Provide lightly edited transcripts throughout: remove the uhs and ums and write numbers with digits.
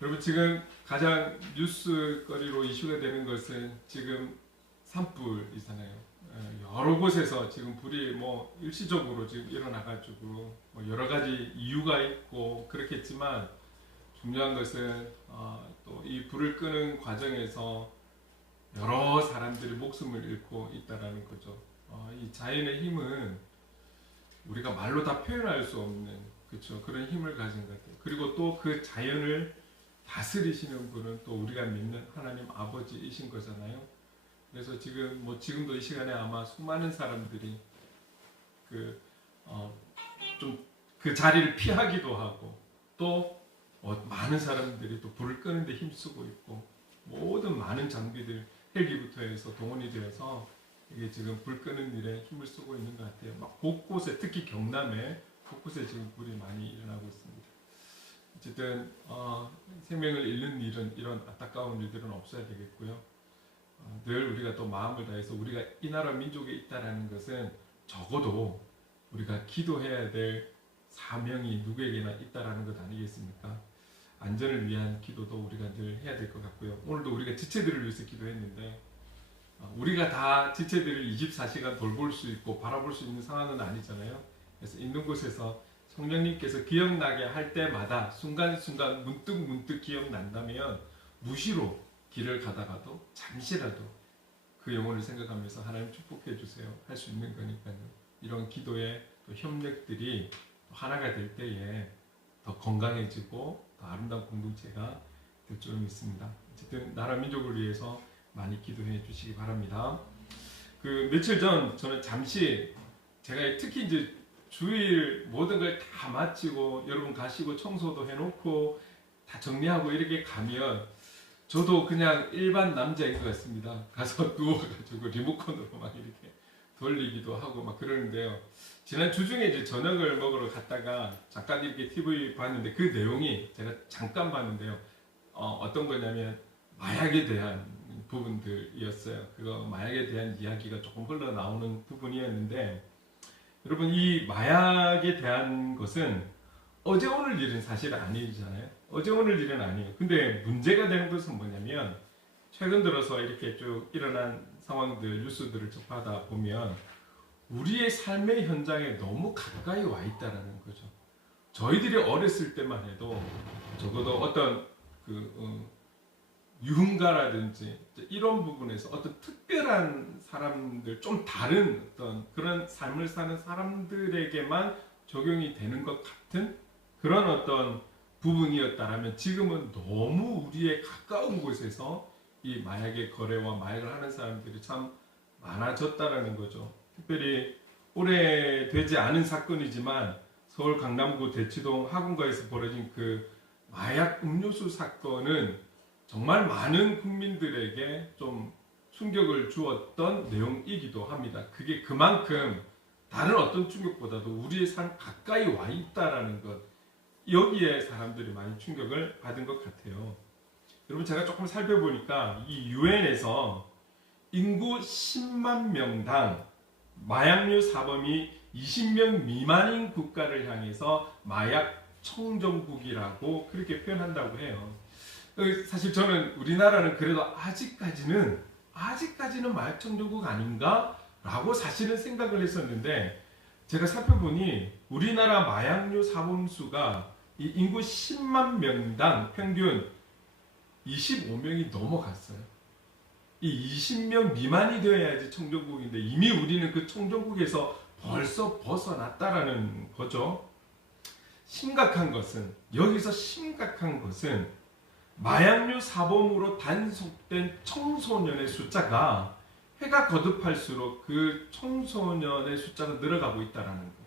여러분 지금 가장 뉴스거리로 이슈가 되는 것은 지금 산불이잖아요. 여러 곳에서 지금 불이 뭐 일시적으로 지금 일어나가지고 뭐 여러 가지 이유가 있고 그렇겠지만 중요한 것은 또 이 불을 끄는 과정에서 여러 사람들이 목숨을 잃고 있다라는 거죠. 이 자연의 힘은 우리가 말로 다 표현할 수 없는 그렇죠. 그런 힘을 가진 것 같아요. 그리고 또 그 자연을 다스리시는 분은 또 우리가 믿는 하나님 아버지이신 거잖아요. 그래서 지금 뭐 지금도 이 시간에 아마 수많은 사람들이 좀 그 자리를 피하기도 하고 또 많은 사람들이 또 불을 끄는데 힘쓰고 있고 모든 많은 장비들 헬기부터 해서 동원이 되어서 이게 지금 불 끄는 일에 힘을 쓰고 있는 것 같아요. 막 곳곳에 특히 경남에 곳곳에 지금 불이 많이 일어나고 있습니다. 어쨌든 생명을 잃는 일은 이런 안타까운 일들은 없어야 되겠고요. 늘 우리가 또 마음을 다해서 우리가 이 나라 민족에 있다라는 것은 적어도 우리가 기도해야 될 사명이 누구에게나 있다라는 것 아니겠습니까? 안전을 위한 기도도 우리가 늘 해야 될 것 같고요. 오늘도 우리가 지체들을 위해서 기도했는데 우리가 다 지체들을 24시간 돌볼 수 있고 바라볼 수 있는 상황은 아니잖아요. 그래서 있는 곳에서 성령님께서 기억나게 할 때마다 순간순간 문득 기억난다면 무시로 길을 가다가도 잠시라도 그 영혼을 생각하면서 하나님 축복해 주세요 할 수 있는 거니까요. 이런 기도의 또 협력들이 하나가 될 때에 더 건강해지고 더 아름다운 공동체가 될 줄 믿습니다. 어쨌든 나라 민족을 위해서 많이 기도해 주시기 바랍니다. 그 며칠 전 저는 잠시 제가 특히 이제 주일 모든 걸 다 마치고 여러분 가시고 청소도 해놓고 다 정리하고 이렇게 가면 저도 그냥 일반 남자인 것 같습니다. 가서 누워가지고 리모컨으로 막 이렇게 돌리기도 하고 막 그러는데요. 지난 주중에 이제 저녁을 먹으러 갔다가 잠깐 이렇게 TV 봤는데 그 내용이 제가 잠깐 봤는데요. 어떤 거냐면 마약에 대한 부분들이었어요. 그거 마약에 대한 이야기가 조금 흘러나오는 부분이었는데 여러분 이 마약에 대한 것은 어제 오늘 일은 사실 아니잖아요. 어제 오늘 일은 아니에요. 근데 문제가 되는 것은 뭐냐면 최근 들어서 이렇게 쭉 일어난 상황들 뉴스들을 접하다 보면 우리의 삶의 현장에 너무 가까이 와 있다라는 거죠. 저희들이 어렸을 때만 해도 적어도 어떤 유흥가라든지 이런 부분에서 어떤 특별한 사람들, 좀 다른 어떤 그런 삶을 사는 사람들에게만 적용이 되는 것 같은 그런 어떤 부분이었다라면 지금은 너무 우리의 가까운 곳에서 이 마약의 거래와 마약을 하는 사람들이 참 많아졌다라는 거죠. 특별히 오래되지 않은 사건이지만 서울 강남구 대치동 학원가에서 벌어진 그 마약 음료수 사건은 정말 많은 국민들에게 좀 충격을 주었던 내용이기도 합니다. 그게 그만큼 다른 어떤 충격보다도 우리의 삶 가까이 와 있다라는 것, 여기에 사람들이 많이 충격을 받은 것 같아요. 여러분 제가 조금 살펴보니까 이 유엔에서 인구 10만 명당 마약류 사범이 20명 미만인 국가를 향해서 마약 청정국이라고 그렇게 표현한다고 해요. 사실 저는 우리나라는 그래도 아직까지는 마약 청정국 아닌가? 라고 사실은 생각을 했었는데 제가 살펴보니 우리나라 마약류 사범수가 이 인구 10만 명당 평균 25명이 넘어갔어요. 이 20명 미만이 되어야지 청정국인데 이미 우리는 그 청정국에서 벌써 벗어났다라는 거죠. 여기서 심각한 것은 마약류 사범으로 단속된 청소년의 숫자가 해가 거듭할수록 그 청소년의 숫자가 늘어가고 있다는 거예요.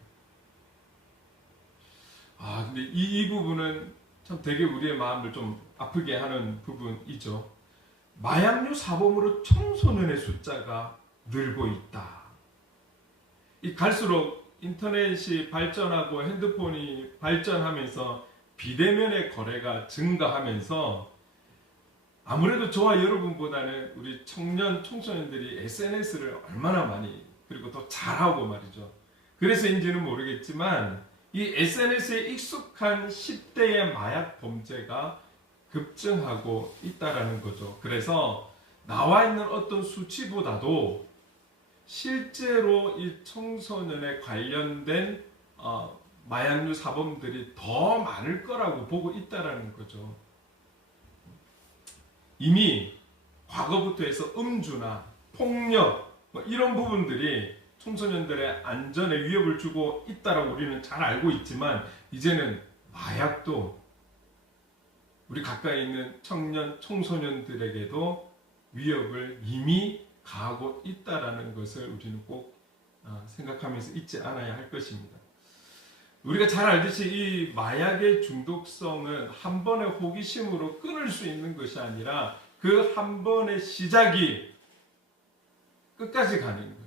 근데 이 부분은 참 되게 우리의 마음을 좀 아프게 하는 부분이죠. 마약류 사범으로 청소년의 숫자가 늘고 있다. 갈수록 인터넷이 발전하고 핸드폰이 발전하면서 비대면의 거래가 증가하면서 아무래도 저와 여러분보다는 우리 청소년들이 SNS를 얼마나 많이 그리고 더 잘하고 말이죠. 그래서인지는 모르겠지만 이 SNS에 익숙한 10대의 마약 범죄가 급증하고 있다라는 거죠. 그래서 나와 있는 어떤 수치보다도 실제로 이 청소년에 관련된 마약류 사범들이 더 많을 거라고 보고 있다라는 거죠. 이미 과거부터 해서 음주나 폭력 이런 부분들이 청소년들의 안전에 위협을 주고 있다라고 우리는 잘 알고 있지만 이제는 마약도 우리 가까이 있는 청소년들에게도 위협을 이미 가하고 있다라는 것을 우리는 꼭 생각하면서 잊지 않아야 할 것입니다. 우리가 잘 알듯이 이 마약의 중독성은 한 번의 호기심으로 끊을 수 있는 것이 아니라 그 한 번의 시작이 끝까지 가는 거예요.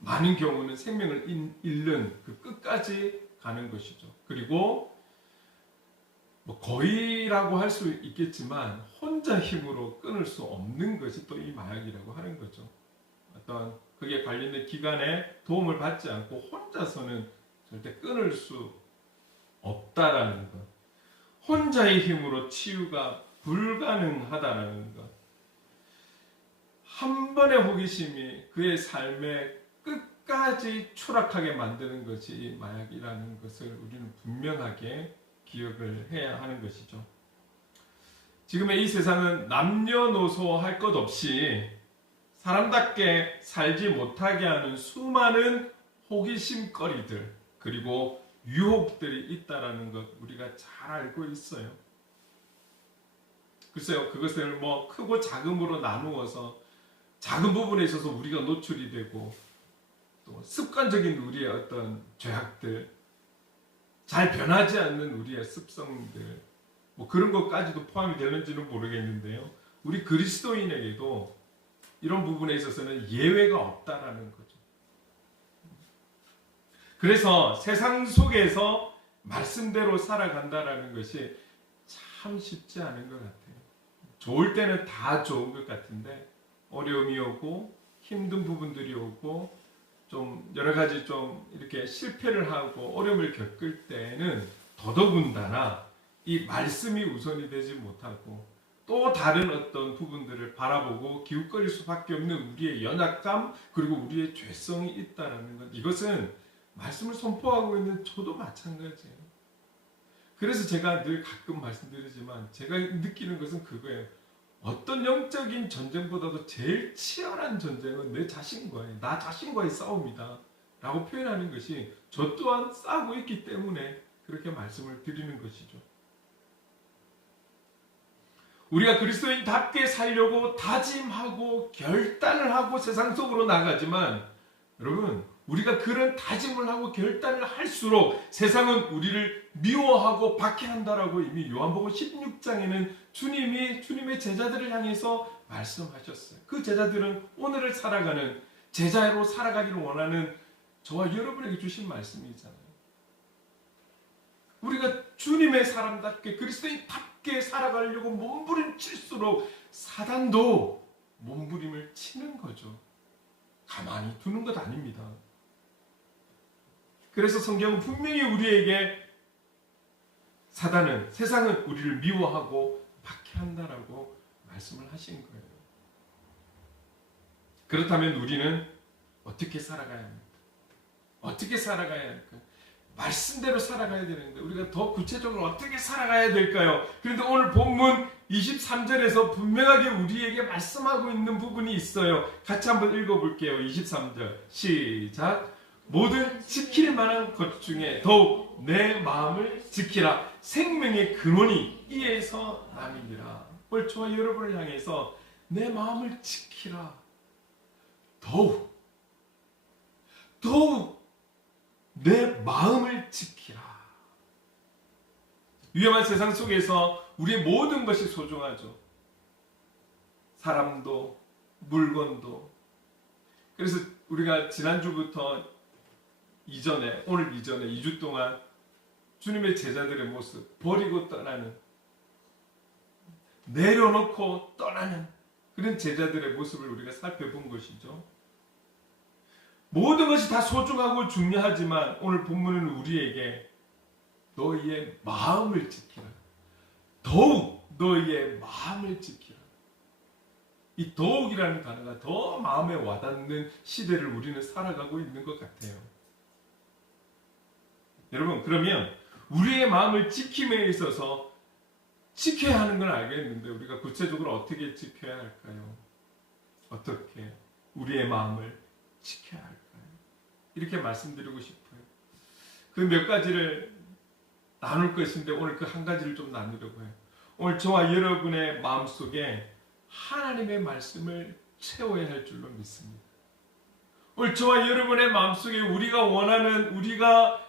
많은 경우는 생명을 잃는 그 끝까지 가는 것이죠. 그리고 거의라고 할 수 있겠지만 혼자 힘으로 끊을 수 없는 것이 또 이 마약이라고 하는 거죠. 어떤 그게 관련된 기관의 도움을 받지 않고 혼자서는 절대 끊을 수 없다라는 것. 혼자의 힘으로 치유가 불가능하다라는 것. 한 번의 호기심이 그의 삶의 끝까지 추락하게 만드는 것이 이 마약이라는 것을 우리는 분명하게 기억을 해야 하는 것이죠. 지금의 이 세상은 남녀노소 할 것 없이 사람답게 살지 못하게 하는 수많은 호기심거리들 그리고 유혹들이 있다라는 것 우리가 잘 알고 있어요. 글쎄요, 그것을 크고 작음으로 나누어서 작은 부분에 있어서 우리가 노출이 되고 또 습관적인 우리의 어떤 죄악들, 잘 변하지 않는 우리의 습성들, 그런 것까지도 포함이 되는지는 모르겠는데요. 우리 그리스도인에게도 이런 부분에 있어서는 예외가 없다라는 거죠. 그래서 세상 속에서 말씀대로 살아간다라는 것이 참 쉽지 않은 것 같아요. 좋을 때는 다 좋은 것 같은데 어려움이 오고 힘든 부분들이 오고 좀 여러 가지 좀 이렇게 실패를 하고 어려움을 겪을 때는 더더군다나 이 말씀이 우선이 되지 못하고 또 다른 어떤 부분들을 바라보고 기웃거릴 수밖에 없는 우리의 연약감 그리고 우리의 죄성이 있다라는 것, 이것은 말씀을 선포하고 있는 저도 마찬가지예요. 그래서 제가 늘 가끔 말씀드리지만 제가 느끼는 것은 그거예요. 어떤 영적인 전쟁보다도 제일 치열한 전쟁은 내 자신과의, 나 자신과의 싸움이다 라고 표현하는 것이 저 또한 싸우고 있기 때문에 그렇게 말씀을 드리는 것이죠. 우리가 그리스도인답게 살려고 다짐하고 결단을 하고 세상 속으로 나가지만 여러분, 우리가 그런 다짐을 하고 결단을 할수록 세상은 우리를 미워하고 박해한다라고 이미 요한복음 16장에는 주님이 주님의 제자들을 향해서 말씀하셨어요. 그 제자들은 오늘을 살아가는 제자로 살아가기를 원하는 저와 여러분에게 주신 말씀이잖아요. 우리가 주님의 사람답게 그리스도인답게 살아가려고 몸부림칠수록 사단도 몸부림을 치는 거죠. 가만히 두는 것 아닙니다. 그래서 성경은 분명히 우리에게 사단은, 세상은 우리를 미워하고 박해한다라고 말씀을 하신 거예요. 그렇다면 우리는 어떻게 살아가야 합니까? 어떻게 살아가야 할까요? 말씀대로 살아가야 되는데 우리가 더 구체적으로 어떻게 살아가야 될까요? 그런데 오늘 본문 23절에서 분명하게 우리에게 말씀하고 있는 부분이 있어요. 같이 한번 읽어볼게요. 23절 시작. 모든 지킬 만한 것 중에 더욱 내 마음을 지키라. 생명의 근원이 이에서 남이니라. 오늘 저와 여러분을 향해서 내 마음을 지키라. 더욱 내 마음을 지키라. 위험한 세상 속에서 우리의 모든 것이 소중하죠. 사람도 물건도. 그래서 우리가 지난주부터 오늘 이전에 2주 동안 주님의 제자들의 모습, 버리고 떠나는, 내려놓고 떠나는 그런 제자들의 모습을 우리가 살펴본 것이죠. 모든 것이 다 소중하고 중요하지만 오늘 본문은 우리에게 너희의 마음을 지키라. 더욱 너희의 마음을 지키라. 이 더욱이라는 단어가 더 마음에 와닿는 시대를 우리는 살아가고 있는 것 같아요. 여러분, 그러면 우리의 마음을 지킴에 있어서 지켜야 하는 건 알겠는데 우리가 구체적으로 어떻게 지켜야 할까요? 어떻게 우리의 마음을 지켜야 할까요? 이렇게 말씀드리고 싶어요. 그 몇 가지를 나눌 것인데 오늘 그 한 가지를 좀 나누려고 해요. 오늘 저와 여러분의 마음속에 하나님의 말씀을 채워야 할 줄로 믿습니다. 오늘 저와 여러분의 마음속에 우리가 원하는, 우리가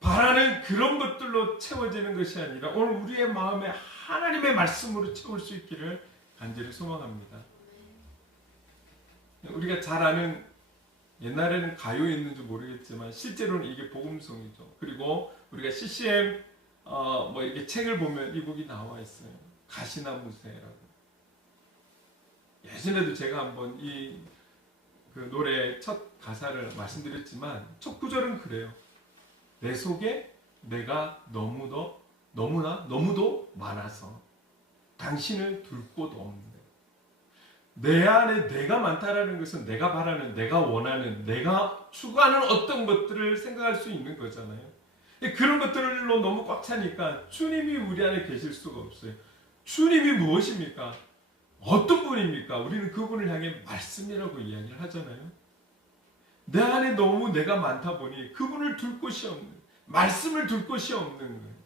바라는 그런 것들로 채워지는 것이 아니라 오늘 우리의 마음에 하나님의 말씀으로 채울 수 있기를 간절히 소망합니다. 우리가 잘 아는, 옛날에는 가요에 있는지 모르겠지만 실제로는 이게 복음송이죠. 그리고 우리가 CCM 이렇게 책을 보면 이 곡이 나와 있어요. 가시나무새라고. 예전에도 제가 한번 그 노래 첫 가사를 말씀드렸지만 첫 구절은 그래요. 내 속에 내가 너무도 많아서 당신을 둘 곳 없는데. 내 안에 내가 많다라는 것은 내가 바라는, 내가 원하는, 내가 추구하는 어떤 것들을 생각할 수 있는 거잖아요. 그런 것들로 너무 꽉 차니까 주님이 우리 안에 계실 수가 없어요. 주님이 무엇입니까? 어떤 분입니까? 우리는 그분을 향해 말씀이라고 이야기를 하잖아요. 내 안에 너무 내가 많다 보니 그분을 둘 곳이 없는, 말씀을 둘 곳이 없는 거예요.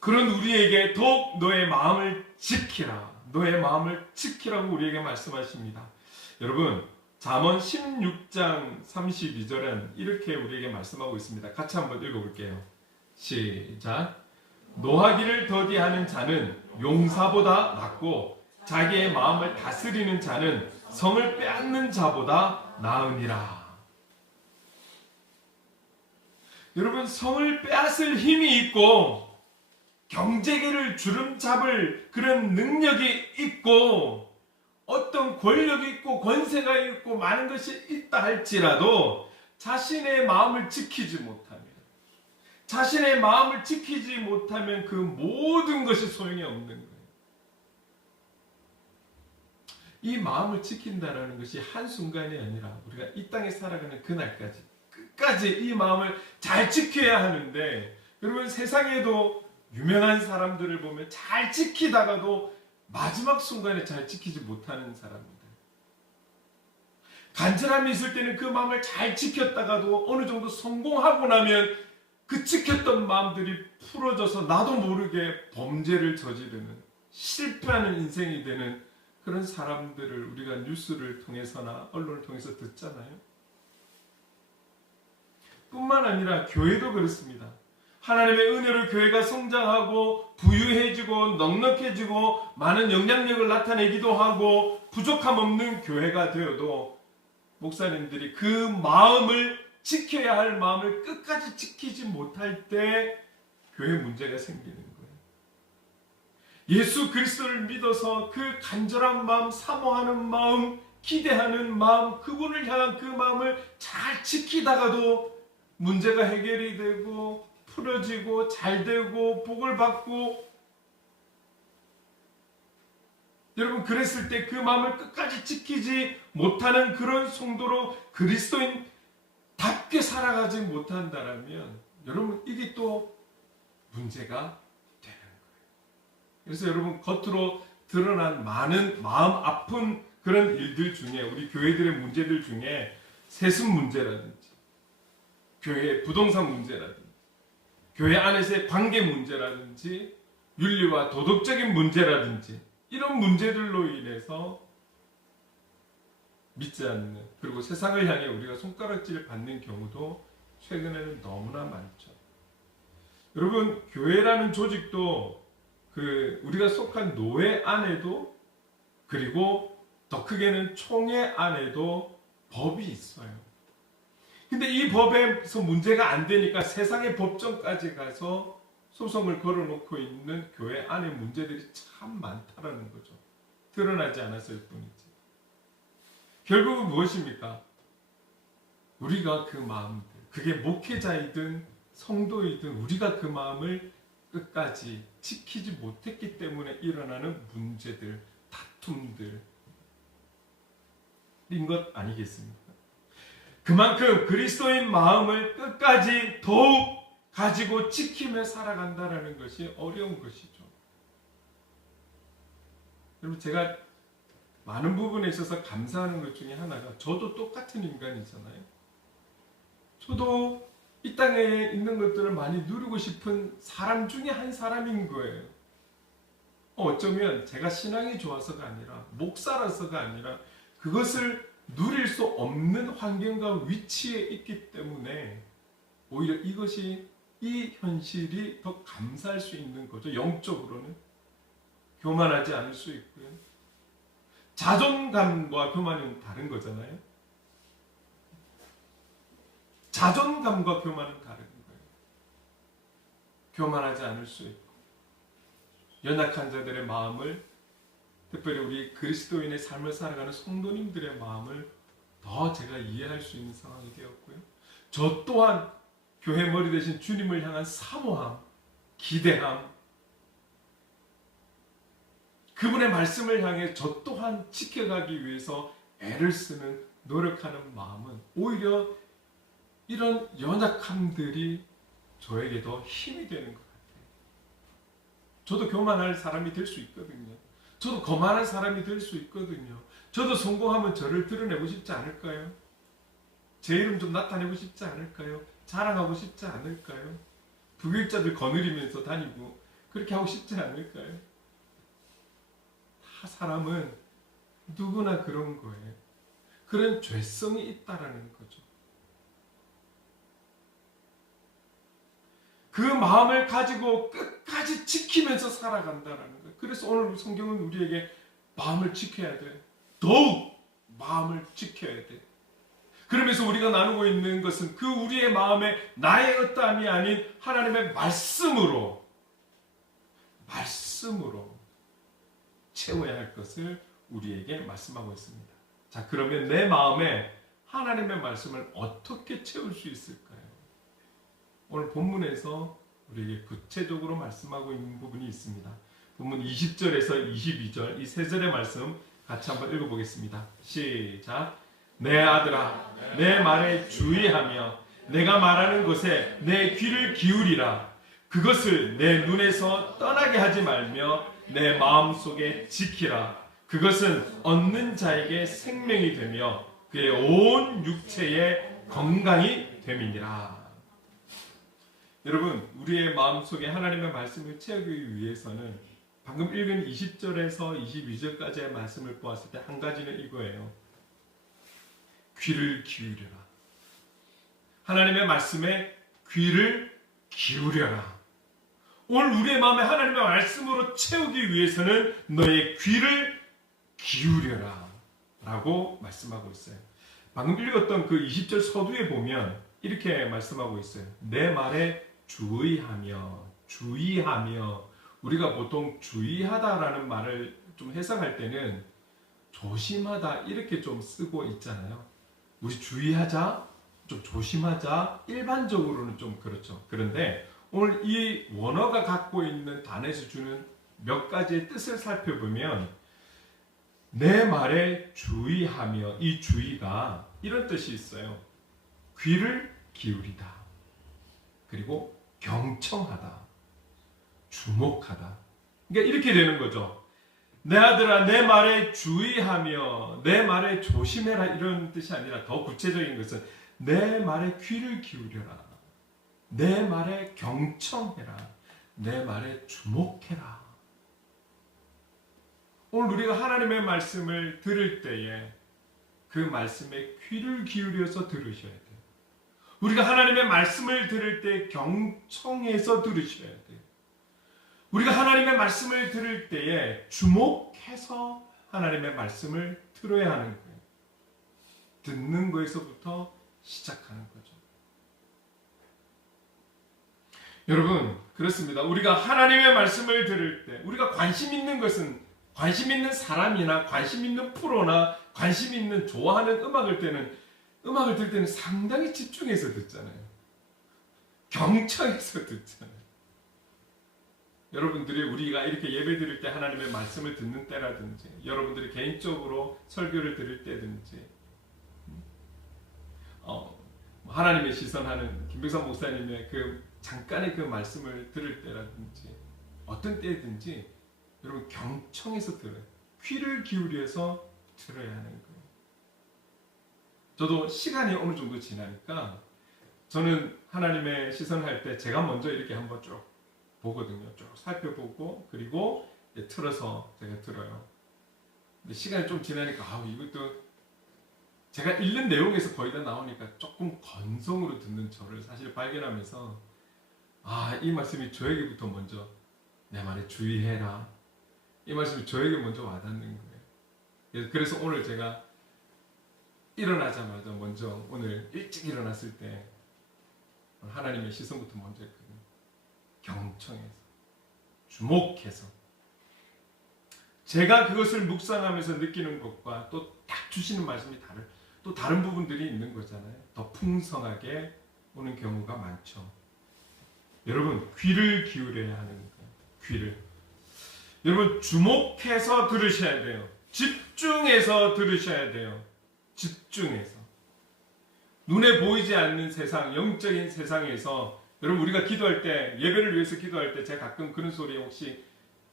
그런 우리에게 더욱 너의 마음을 지키라. 너의 마음을 지키라고 우리에게 말씀하십니다. 여러분, 잠언 16장 32절은 이렇게 우리에게 말씀하고 있습니다. 같이 한번 읽어볼게요. 시작. 노하기를 더디하는 자는 용사보다 낫고 자기의 마음을 다스리는 자는 성을 빼앗는 자보다 나으니라. 여러분, 성을 빼앗을 힘이 있고 경제계를 주름잡을 그런 능력이 있고 어떤 권력이 있고 권세가 있고 많은 것이 있다 할지라도 자신의 마음을 지키지 못하면 그 모든 것이 소용이 없는 거예요. 이 마음을 지킨다는 것이 한순간이 아니라 우리가 이 땅에 살아가는 그날까지 끝까지 이 마음을 잘 지켜야 하는데, 여러분, 세상에도 유명한 사람들을 보면 잘 지키다가도 마지막 순간에 잘 지키지 못하는 사람입니다. 간절함이 있을 때는 그 마음을 잘 지켰다가도 어느 정도 성공하고 나면 그 지켰던 마음들이 풀어져서 나도 모르게 범죄를 저지르는, 실패하는 인생이 되는 그런 사람들을 우리가 뉴스를 통해서나 언론을 통해서 듣잖아요. 뿐만 아니라 교회도 그렇습니다. 하나님의 은혜로 교회가 성장하고 부유해지고 넉넉해지고 많은 영향력을 나타내기도 하고 부족함 없는 교회가 되어도 목사님들이 그 마음을 지켜야 할 마음을 끝까지 지키지 못할 때 교회 문제가 생기는 거예요. 예수 그리스도를 믿어서 그 간절한 마음, 사모하는 마음, 기대하는 마음, 그분을 향한 그 마음을 잘 지키다가도 문제가 해결이 되고 풀어지고 잘되고 복을 받고, 여러분, 그랬을 때 그 마음을 끝까지 지키지 못하는 그런 성도로 그리스도인답게 살아가지 못한다면 여러분, 이게 또 문제가 되는 거예요. 그래서 여러분, 겉으로 드러난 많은 마음 아픈 그런 일들 중에, 우리 교회들의 문제들 중에 세습 문제라든지 교회 부동산 문제라든지 교회 안에서의 관계 문제라든지 윤리와 도덕적인 문제라든지 이런 문제들로 인해서 믿지 않는, 그리고 세상을 향해 우리가 손가락질을 받는 경우도 최근에는 너무나 많죠. 여러분, 교회라는 조직도 우리가 속한 노회 안에도, 그리고 더 크게는 총회 안에도 법이 있어요. 근데 이 법에서 문제가 안 되니까 세상의 법정까지 가서 소송을 걸어놓고 있는 교회 안에 문제들이 참 많다라는 거죠. 드러나지 않았을 뿐이지. 결국은 무엇입니까? 우리가 그 마음들, 그게 목회자이든 성도이든 우리가 그 마음을 끝까지 지키지 못했기 때문에 일어나는 문제들, 다툼들인 것 아니겠습니까? 그만큼 그리스도인 마음을 끝까지 더욱 가지고 지키며 살아간다는 것이 어려운 것이죠. 여러분, 제가 많은 부분에 있어서 감사하는 것 중에 하나가, 저도 똑같은 인간이잖아요. 저도 이 땅에 있는 것들을 많이 누리고 싶은 사람 중에 한 사람인 거예요. 어쩌면 제가 신앙이 좋아서가 아니라, 목사라서가 아니라, 그것을 누릴 수 없는 환경과 위치에 있기 때문에 오히려 이 현실이 더 감사할 수 있는 거죠. 영적으로는 교만하지 않을 수 있고요. 자존감과 교만은 다른 거잖아요. 자존감과 교만은 다른 거예요. 교만하지 않을 수 있고, 연약한 자들의 마음을, 특별히 우리 그리스도인의 삶을 살아가는 성도님들의 마음을 더 제가 이해할 수 있는 상황이 되었고요. 저 또한 교회 머리 대신 주님을 향한 사모함, 기대함, 그분의 말씀을 향해 저 또한 지켜가기 위해서 애를 쓰는, 노력하는 마음은 오히려 이런 연약함들이 저에게 더 힘이 되는 것 같아요. 저도 교만할 사람이 될 수 있거든요. 저도 거만한 사람이 될 수 있거든요. 저도 성공하면 저를 드러내고 싶지 않을까요? 제 이름 좀 나타내고 싶지 않을까요? 자랑하고 싶지 않을까요? 부교육자들 거느리면서 다니고 그렇게 하고 싶지 않을까요? 다 사람은 누구나 그런 거예요. 그런 죄성이 있다라는 거죠. 그 마음을 가지고 끝까지 지키면서 살아간다라는 거예요. 그래서 오늘 성경은 우리에게 마음을 지켜야 돼. 더욱 마음을 지켜야 돼. 그러면서 우리가 나누고 있는 것은 그 우리의 마음에 나의 어떠함이 아닌 하나님의 말씀으로 채워야 할 것을 우리에게 말씀하고 있습니다. 자, 그러면 내 마음에 하나님의 말씀을 어떻게 채울 수 있을까요? 오늘 본문에서 우리에게 구체적으로 말씀하고 있는 부분이 있습니다. 본문 20절에서 22절 이 세 절의 말씀 같이 한번 읽어보겠습니다. 시작. 내 아들아, 내 말에 주의하며 내가 말하는 것에 내 귀를 기울이라. 그것을 내 눈에서 떠나게 하지 말며 내 마음속에 지키라. 그것은 얻는 자에게 생명이 되며 그의 온 육체에 건강이 됨이니라. 여러분, 우리의 마음속에 하나님의 말씀을 채우기 위해서는 방금 읽은 20절에서 22절까지의 말씀을 보았을 때 한 가지는 이거예요. 귀를 기울여라. 하나님의 말씀에 귀를 기울여라. 오늘 우리의 마음에 하나님의 말씀으로 채우기 위해서는 너의 귀를 기울여라 라고 말씀하고 있어요. 방금 읽었던 그 20절 서두에 보면 이렇게 말씀하고 있어요. 내 말에 주의하며. 우리가 보통 주의하다라는 말을 좀 해석할 때는 조심하다 이렇게 좀 쓰고 있잖아요. 우리 주의하자, 좀 조심하자, 일반적으로는 좀 그렇죠. 그런데 오늘 이 원어가 갖고 있는 단어에서 주는 몇 가지의 뜻을 살펴보면 내 말에 주의하며, 이 주의가 이런 뜻이 있어요. 귀를 기울이다, 그리고 경청하다, 주목하다. 그러니까 이렇게 되는 거죠. 내 아들아, 내 말에 주의하며 내 말에 조심해라, 이런 뜻이 아니라 더 구체적인 것은 내 말에 귀를 기울여라, 내 말에 경청해라, 내 말에 주목해라. 오늘 우리가 하나님의 말씀을 들을 때에 그 말씀에 귀를 기울여서 들으셔야 돼요. 우리가 하나님의 말씀을 들을 때 경청해서 들으셔야 돼요. 우리가 하나님의 말씀을 들을 때에 주목해서 하나님의 말씀을 들어야 하는 거예요. 듣는 거에서부터 시작하는 거죠. 여러분, 그렇습니다. 우리가 하나님의 말씀을 들을 때 우리가 관심 있는 것은, 관심 있는 사람이나 관심 있는 프로나 관심 있는 좋아하는 음악을 들 때는 상당히 집중해서 듣잖아요. 경청해서 듣잖아요. 여러분들이 우리가 이렇게 예배 드릴 때 하나님의 말씀을 듣는 때라든지 여러분들이 개인적으로 설교를 들을 때든지 하나님의 시선하는 김백선 목사님의 그 잠깐의 그 말씀을 들을 때라든지 어떤 때든지 여러분 경청해서 들어요. 귀를 기울여서 들어야 하는 거예요. 저도 시간이 어느 정도 지나니까 저는 하나님의 시선할 때 제가 먼저 이렇게 한번 쭉 보거든요. 쭉 살펴보고 그리고 틀어서 제가 들어요. 근데 시간이 좀 지나니까 이것도 제가 읽는 내용에서 거의 다 나오니까 조금 건성으로 듣는 저를 사실 발견하면서 이 말씀이 저에게부터 먼저 내 말에 주의해라. 이 말씀이 저에게 먼저 와닿는 거예요. 그래서 오늘 제가 일어나자마자 먼저 오늘 일찍 일어났을 때 하나님의 시선부터 먼저 했거든요. 경청해서 주목해서 제가 그것을 묵상하면서 느끼는 것과 또 딱 주시는 말씀이 또 다른 부분들이 있는 거잖아요. 더 풍성하게 오는 경우가 많죠. 여러분 귀를 기울여야 하는 거예요. 귀를 여러분 주목해서 들으셔야 돼요. 집중해서 들으셔야 돼요. 집중해서 눈에 보이지 않는 세상, 영적인 세상에서 여러분 우리가 기도할 때 예배를 위해서 기도할 때 제가 가끔 그런 소리 혹시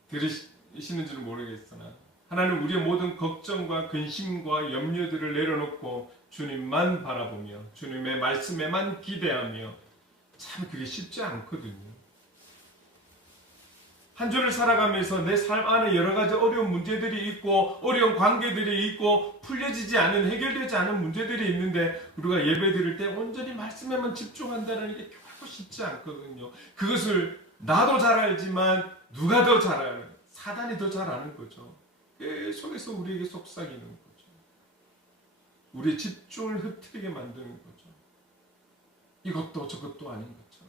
들으시는지는 모르겠으나 하나님 우리의 모든 걱정과 근심과 염려들을 내려놓고 주님만 바라보며 주님의 말씀에만 기대하며 참 그게 쉽지 않거든요. 한 주를 살아가면서 내 삶 안에 여러 가지 어려운 문제들이 있고 어려운 관계들이 있고 풀려지지 않은 해결되지 않은 문제들이 있는데 우리가 예배 드릴 때 온전히 말씀에만 집중한다는 게 결코 쉽지 않거든요. 그것을 나도 잘 알지만 누가 더 잘 알아요? 사단이 더 잘 아는 거죠. 계속해서 우리에게 속삭이는 거죠. 우리의 집중을 흐트리게 만드는 거죠. 이것도 저것도 아닌 것처럼.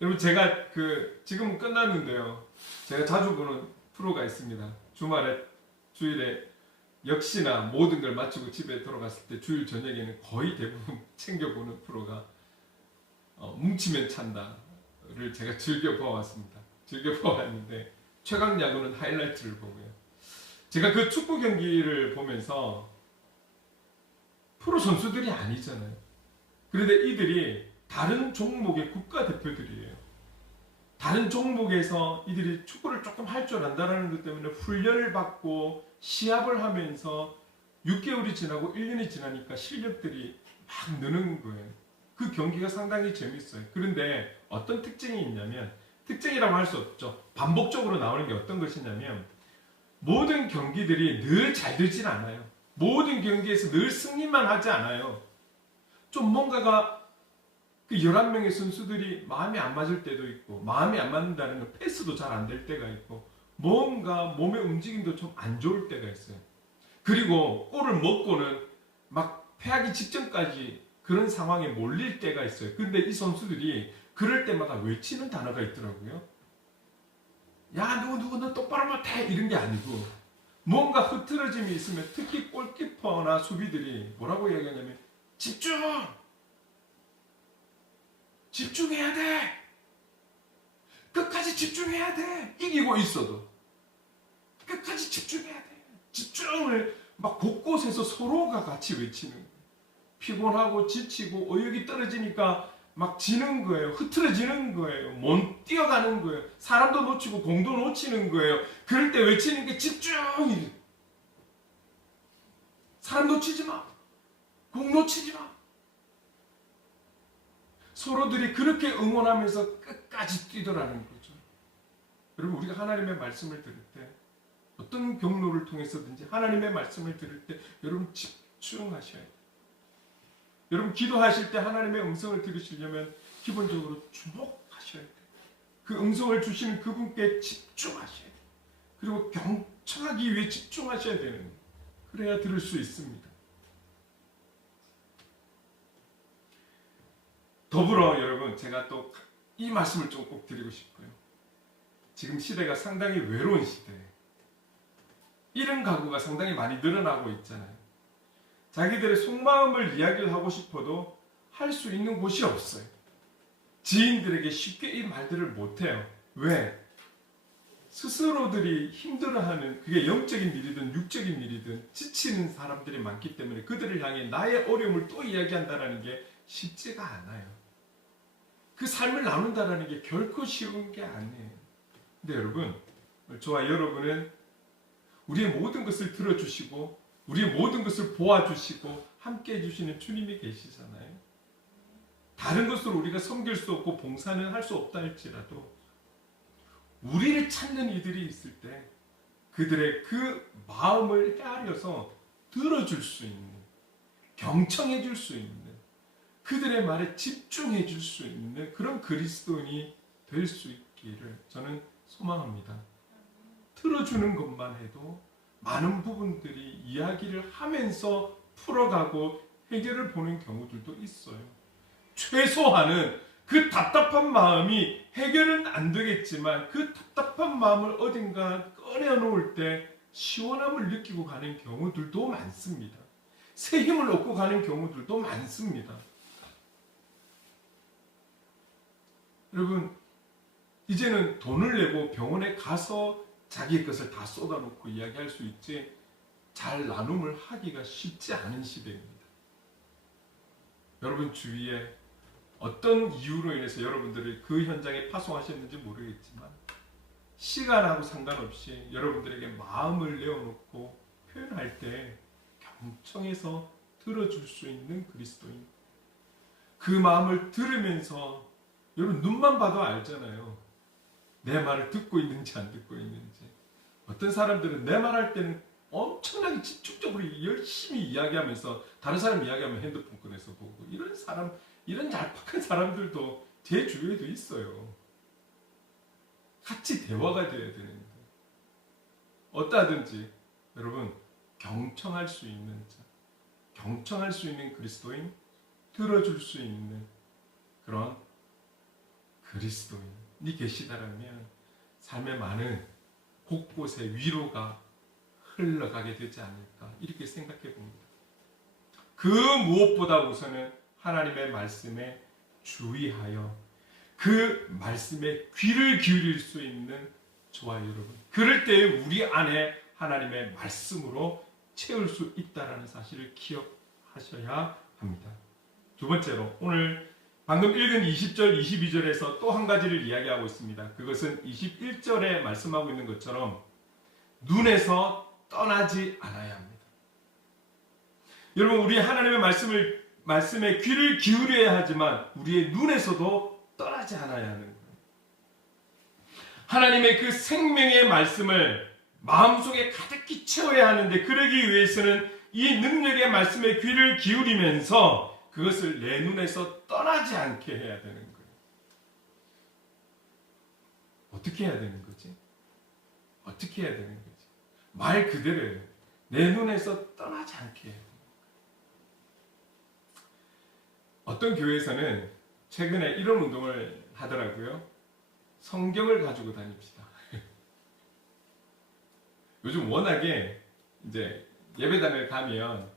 여러분 제가 지금은 끝났는데요. 제가 자주 보는 프로가 있습니다. 주일에 역시나 모든 걸 마치고 집에 돌아갔을 때 주일 저녁에는 거의 대부분 챙겨보는 프로가 뭉치면 찬다를 제가 즐겨 보았습니다. 즐겨 보았는데 최강 야구는 하이라이트를 보고요. 제가 그 축구 경기를 보면서 프로 선수들이 아니잖아요. 그런데 이들이 다른 종목의 국가대표들이에요. 다른 종목에서 이들이 축구를 조금 할 줄 안다는 것 때문에 훈련을 받고 시합을 하면서 6개월이 지나고 1년이 지나니까 실력들이 막 느는 거예요. 그 경기가 상당히 재밌어요. 그런데 어떤 특징이 있냐면 특징이라고 할 수 없죠. 반복적으로 나오는 게 어떤 것이냐면 모든 경기들이 늘 잘 되진 않아요. 모든 경기에서 늘 승리만 하지 않아요. 좀 뭔가가 그 11명의 선수들이 마음이 안 맞을 때도 있고 마음이 안 맞는다는 건 패스도 잘 안 될 때가 있고 뭔가 몸의 움직임도 좀 안 좋을 때가 있어요. 그리고 골을 먹고는 막 패하기 직전까지 그런 상황에 몰릴 때가 있어요. 근데 이 선수들이 그럴 때마다 외치는 단어가 있더라고요. 야 누구 너 똑바로 못해 이런 게 아니고 뭔가 흐트러짐이 있으면 특히 골키퍼나 수비들이 뭐라고 이야기하냐면 집중해야 돼. 끝까지 집중해야 돼. 이기고 있어도 끝까지 집중해야 돼. 집중을 막 곳곳에서 서로가 같이 외치는 거예요. 피곤하고 지치고 의욕이 떨어지니까 막 지는 거예요. 흐트러지는 거예요. 못 뛰어가는 거예요. 사람도 놓치고 공도 놓치는 거예요. 그럴 때 외치는 게 집중이. 사람 놓치지 마. 공 놓치지 마. 서로들이 그렇게 응원하면서 끝까지 뛰더라는 거죠. 여러분 우리가 하나님의 말씀을 들을 때 어떤 경로를 통해서든지 하나님의 말씀을 들을 때 여러분 집중하셔야 돼요. 여러분 기도하실 때 하나님의 음성을 들으시려면 기본적으로 주목하셔야 돼요. 그 음성을 주시는 그분께 집중하셔야 돼요. 그리고 경청하기 위해 집중하셔야 되는 거예요. 그래야 들을 수 있습니다. 더불어 여러분 제가 또 이 말씀을 좀 꼭 드리고 싶고요. 지금 시대가 상당히 외로운 시대예요. 이런 가구가 상당히 많이 늘어나고 있잖아요. 자기들의 속마음을 이야기를 하고 싶어도 할 수 있는 곳이 없어요. 지인들에게 쉽게 이 말들을 못해요. 왜? 스스로들이 힘들어하는, 그게 영적인 일이든 육적인 일이든 지치는 사람들이 많기 때문에 그들을 향해 나의 어려움을 또 이야기한다는 게 쉽지가 않아요. 그 삶을 나눈다는 게 결코 쉬운 게 아니에요. 근데 여러분, 저와 여러분은 우리의 모든 것을 들어주시고 우리의 모든 것을 보아주시고 함께 해주시는 주님이 계시잖아요. 다른 것으로 우리가 섬길 수 없고 봉사는 할 수 없다 할지라도 우리를 찾는 이들이 있을 때 그들의 그 마음을 헤아려서 들어줄 수 있는, 경청해 줄 수 있는, 그들의 말에 집중해 줄 수 있는 그런 그리스도인이 될 수 있기를 저는 소망합니다. 들어주는 것만 해도 많은 부분들이 이야기를 하면서 풀어가고 해결을 보는 경우들도 있어요. 최소한은 그 답답한 마음이 해결은 안 되겠지만 그 답답한 마음을 어딘가 꺼내놓을 때 시원함을 느끼고 가는 경우들도 많습니다. 새 힘을 얻고 가는 경우들도 많습니다. 여러분, 이제는 돈을 내고 병원에 가서 자기 것을 다 쏟아놓고 이야기할 수 있지 잘 나눔을 하기가 쉽지 않은 시대입니다. 여러분 주위에 어떤 이유로 인해서 여러분들이 그 현장에 파송하셨는지 모르겠지만 시간하고 상관없이 여러분들에게 마음을 내어놓고 표현할 때 경청해서 들어줄 수 있는 그리스도인, 그 마음을 들으면서 여러분 눈만 봐도 알잖아요. 내 말을 듣고 있는지 안 듣고 있는지. 어떤 사람들은 내 말할 때는 엄청나게 집중적으로 열심히 이야기하면서 다른 사람 이야기하면 핸드폰 꺼내서 보고, 이런 사람, 이런 얄팍한 사람들도 제 주위에도 있어요. 같이 대화가 돼야 되는데 어떠하든지 여러분 경청할 수 있는 자, 경청할 수 있는 그리스도인, 들어줄 수 있는 그런 그리스도인이 계시다라면 삶의 많은 곳곳에 위로가 흘러가게 되지 않을까 이렇게 생각해 봅니다. 그 무엇보다 우선은 하나님의 말씀에 주의하여 그 말씀에 귀를 기울일 수 있는 저와 여러분, 그럴 때 우리 안에 하나님의 말씀으로 채울 수 있다는 사실을 기억하셔야 합니다. 두 번째로 오늘 방금 읽은 20절, 22절에서 또 한 가지를 이야기하고 있습니다. 그것은 21절에 말씀하고 있는 것처럼 눈에서 떠나지 않아야 합니다. 여러분, 우리 하나님의 말씀에 귀를 기울여야 하지만 우리의 눈에서도 떠나지 않아야 하는 거예요. 하나님의 그 생명의 말씀을 마음속에 가득히 채워야 하는데, 그러기 위해서는 이 능력의 말씀에 귀를 기울이면서 그것을 내 눈에서 떠나지 않게 해야 되는 거예요. 어떻게 해야 되는 거지? 어떻게 해야 되는 거지? 말 그대로예요. 내 눈에서 떠나지 않게 해요. 어떤 교회에서는 최근에 이런 운동을 하더라고요. 성경을 가지고 다닙시다. 요즘 워낙에 이제 예배당을 가면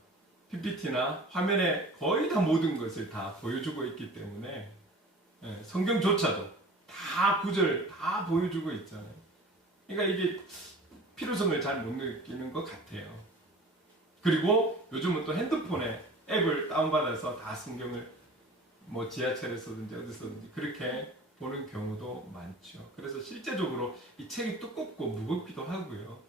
PPT나 화면에 거의 다 모든 것을 다 보여주고 있기 때문에 성경조차도 다 구절 다 보여주고 있잖아요. 그러니까 이게 필요성을 잘 못 느끼는 것 같아요. 그리고 요즘은 또 핸드폰에 앱을 다운받아서 다 성경을 뭐 지하철에서든지 어디서든지 그렇게 보는 경우도 많죠. 그래서 실제적으로 이 책이 두껍고 무겁기도 하고요.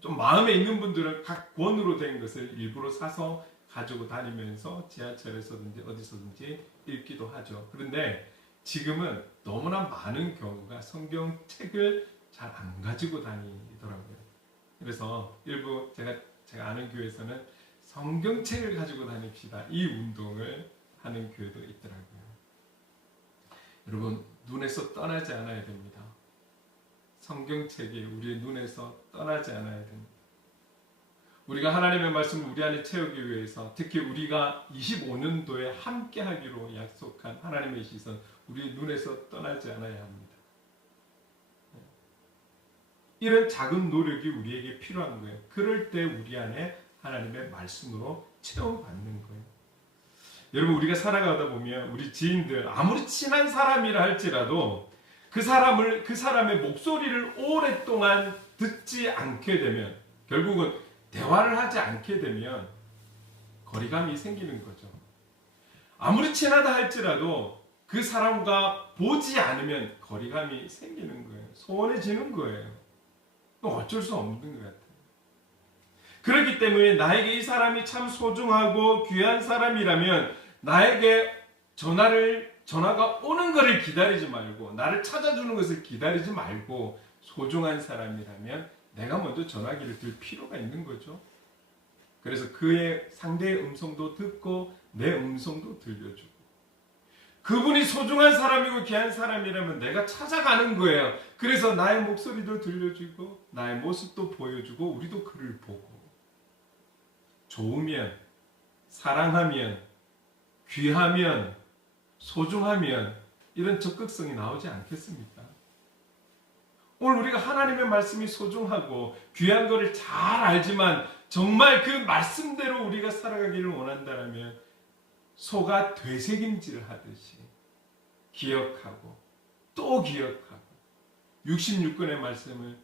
좀 마음에 있는 분들은 각 권으로 된 것을 일부러 사서 가지고 다니면서 지하철에서든지 어디서든지 읽기도 하죠. 그런데 지금은 너무나 많은 경우가 성경책을 잘 안 가지고 다니더라고요. 그래서 일부 제가 아는 교회에서는 성경책을 가지고 다닙시다, 이 운동을 하는 교회도 있더라고요. 여러분, 눈에서 떠나지 않아야 됩니다. 성경책이 우리의 눈에서 떠나지 않아야 됩니다. 우리가 하나님의 말씀을 우리 안에 채우기 위해서, 특히 우리가 25년도에 함께 하기로 약속한 하나님의 시선, 우리의 눈에서 떠나지 않아야 합니다. 이런 작은 노력이 우리에게 필요한 거예요. 그럴 때 우리 안에 하나님의 말씀으로 채워받는 거예요. 여러분, 우리가 살아가다 보면 우리 지인들 아무리 친한 사람이라 할지라도 그 사람의 목소리를 오랫동안 듣지 않게 되면, 결국은 대화를 하지 않게 되면 거리감이 생기는 거죠. 아무리 친하다 할지라도 그 사람과 보지 않으면 거리감이 생기는 거예요. 소원해지는 거예요. 어쩔 수 없는 것 같아요. 그렇기 때문에 나에게 이 사람이 참 소중하고 귀한 사람이라면 나에게 전화가 오는 것을 기다리지 말고, 나를 찾아주는 것을 기다리지 말고, 소중한 사람이라면 내가 먼저 전화기를 들 필요가 있는 거죠. 그래서 그의 상대의 음성도 듣고 내 음성도 들려주고, 그분이 소중한 사람이고 귀한 사람이라면 내가 찾아가는 거예요. 그래서 나의 목소리도 들려주고 나의 모습도 보여주고 우리도 그를 보고, 좋으면, 사랑하면, 귀하면, 소중하면 이런 적극성이 나오지 않겠습니까? 오늘 우리가 하나님의 말씀이 소중하고 귀한 것을 잘 알지만 정말 그 말씀대로 우리가 살아가기를 원한다면 소가 되새김질을 하듯이 기억하고 또 기억하고 66권의 말씀을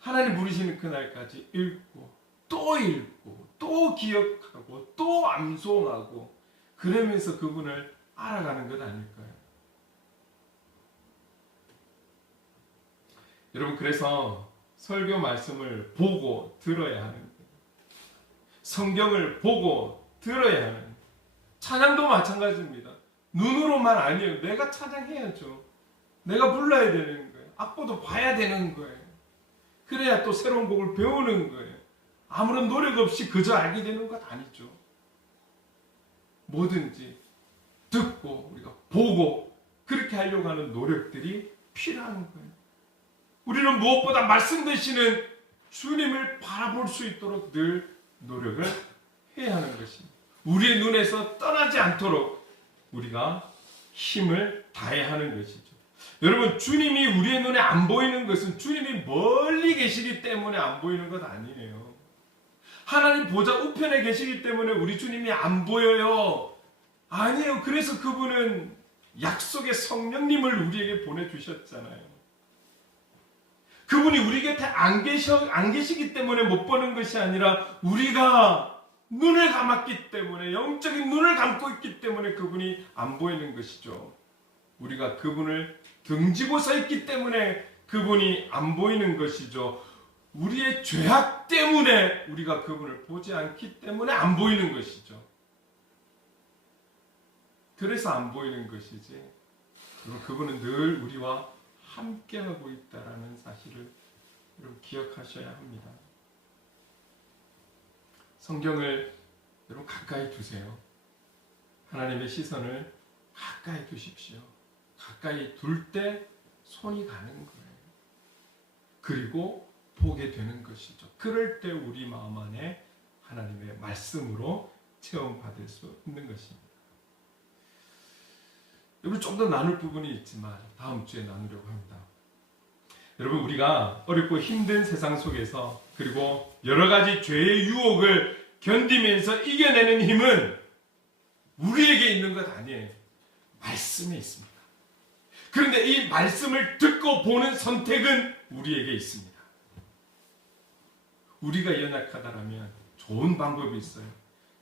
하나님 부르시는 그날까지 읽고 또 기억하고 또 암송하고 그러면서 그분을 알아가는 것 아닐까요? 여러분, 그래서 설교 말씀을 보고 들어야 하는 거예요. 성경을 보고 들어야 하는 거예요. 찬양도 마찬가지입니다. 눈으로만 아니에요. 내가 찬양해야죠. 내가 불러야 되는 거예요. 악보도 봐야 되는 거예요. 그래야 또 새로운 곡을 배우는 거예요. 아무런 노력 없이 그저 알게 되는 것 아니죠. 뭐든지 듣고 우리가 보고 그렇게 하려고 하는 노력들이 필요한 거예요. 우리는 무엇보다 말씀 되시는 주님을 바라볼 수 있도록 늘 노력을 해야 하는 것입니다. 우리의 눈에서 떠나지 않도록 우리가 힘을 다해야 하는 것이죠. 여러분, 주님이 우리의 눈에 안 보이는 것은 주님이 멀리 계시기 때문에 안 보이는 것 아니에요. 하나님 보좌 우편에 계시기 때문에 우리 주님이 안 보여요. 아니에요. 그래서 그분은 약속의 성령님을 우리에게 보내주셨잖아요. 그분이 우리 곁에 안 계시기 때문에 못 보는 것이 아니라 우리가 눈을 감았기 때문에, 영적인 눈을 감고 있기 때문에 그분이 안 보이는 것이죠. 우리가 그분을 등지고 서 있기 때문에 그분이 안 보이는 것이죠. 우리의 죄악 때문에 우리가 그분을 보지 않기 때문에 안 보이는 것이죠. 그래서 안 보이는 것이지, 그분은 늘 우리와 함께하고 있다는 사실을 여러분 기억하셔야 합니다. 성경을 여러분 가까이 두세요. 하나님의 시선을 가까이 두십시오. 가까이 둘 때 손이 가는 거예요. 그리고 보게 되는 것이죠. 그럴 때 우리 마음 안에 하나님의 말씀으로 체험받을 수 있는 것입니다. 여러분, 좀 더 나눌 부분이 있지만 다음 주에 나누려고 합니다. 여러분, 우리가 어렵고 힘든 세상 속에서, 그리고 여러 가지 죄의 유혹을 견디면서 이겨내는 힘은 우리에게 있는 것 아니에요. 말씀에 있습니다. 그런데 이 말씀을 듣고 보는 선택은 우리에게 있습니다. 우리가 연약하다면 좋은 방법이 있어요.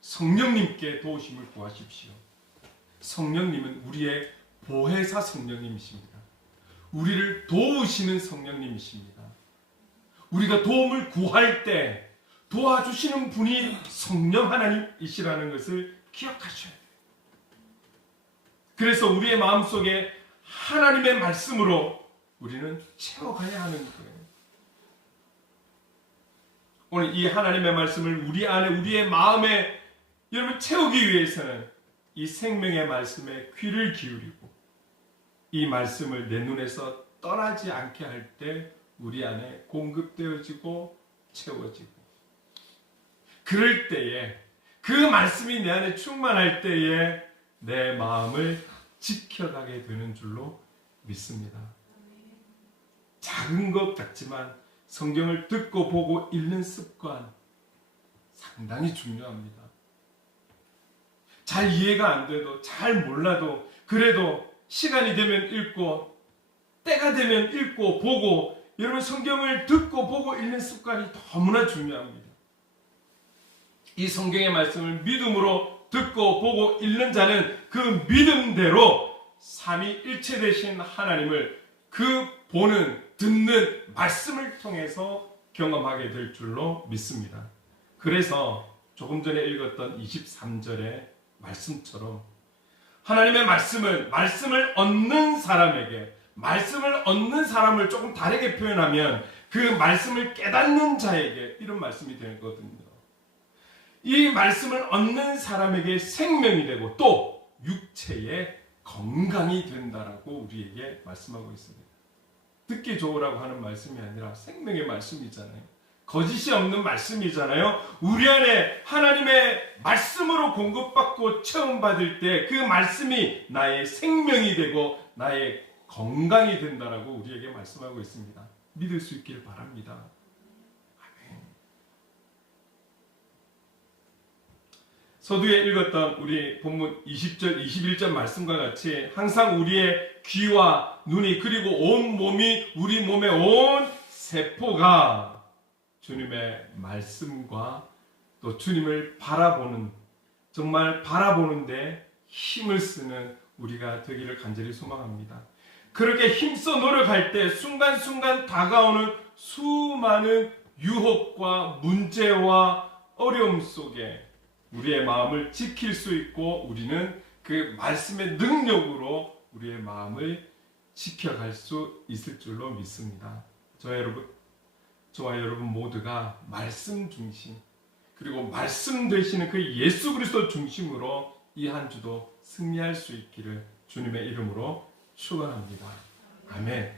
성령님께 도우심을 구하십시오. 성령님은 우리의 보혜사 성령님이십니다. 우리를 도우시는 성령님이십니다. 우리가 도움을 구할 때 도와주시는 분이 성령 하나님이시라는 것을 기억하셔야 돼요. 그래서 우리의 마음속에 하나님의 말씀으로 우리는 채워가야 하는 거예요. 오늘 이 하나님의 말씀을 우리 안에, 우리의 마음에 여러분 채우기 위해서는 이 생명의 말씀에 귀를 기울이고 이 말씀을 내 눈에서 떠나지 않게 할 때 우리 안에 공급되어지고 채워지고, 그럴 때에 그 말씀이 내 안에 충만할 때에 내 마음을 지켜가게 되는 줄로 믿습니다. 작은 것 같지만 성경을 듣고 보고 읽는 습관 상당히 중요합니다. 잘 이해가 안 돼도, 잘 몰라도, 그래도 시간이 되면 읽고, 때가 되면 읽고 보고, 여러분 성경을 듣고 보고 읽는 습관이 너무나 중요합니다. 이 성경의 말씀을 믿음으로 듣고 보고 읽는 자는 그 믿음대로 삼위일체 되신 하나님을 그 보는, 듣는 말씀을 통해서 경험하게 될 줄로 믿습니다. 그래서 조금 전에 읽었던 23절의 말씀처럼 하나님의 말씀을 얻는 사람에게, 말씀을 얻는 사람을 조금 다르게 표현하면 그 말씀을 깨닫는 자에게 이런 말씀이 되거든요. 이 말씀을 얻는 사람에게 생명이 되고 또 육체의 건강이 된다라고 우리에게 말씀하고 있습니다. 듣기 좋으라고 하는 말씀이 아니라 생명의 말씀이잖아요. 거짓이 없는 말씀이잖아요. 우리 안에 하나님의 말씀으로 공급받고 체험받을 때 그 말씀이 나의 생명이 되고 나의 건강이 된다라고 우리에게 말씀하고 있습니다. 믿을 수 있길 바랍니다. 아멘. 서두에 읽었던 우리 본문 20절, 21절 말씀과 같이 항상 우리의 귀와 눈이 그리고 온 몸이, 우리 몸의 온 세포가 주님의 말씀과 또 주님을 바라보는, 정말 바라보는데 힘을 쓰는 우리가 되기를 간절히 소망합니다. 그렇게 힘써 노력할 때 순간순간 다가오는 수많은 유혹과 문제와 어려움 속에 우리의 마음을 지킬 수 있고 우리는 그 말씀의 능력으로 우리의 마음을 지켜갈 수 있을 줄로 믿습니다. 저와 여러분 모두가 말씀 중심, 그리고 말씀 되시는 그 예수 그리스도 중심으로 이 한 주도 승리할 수 있기를 주님의 이름으로 축원합니다. 아멘.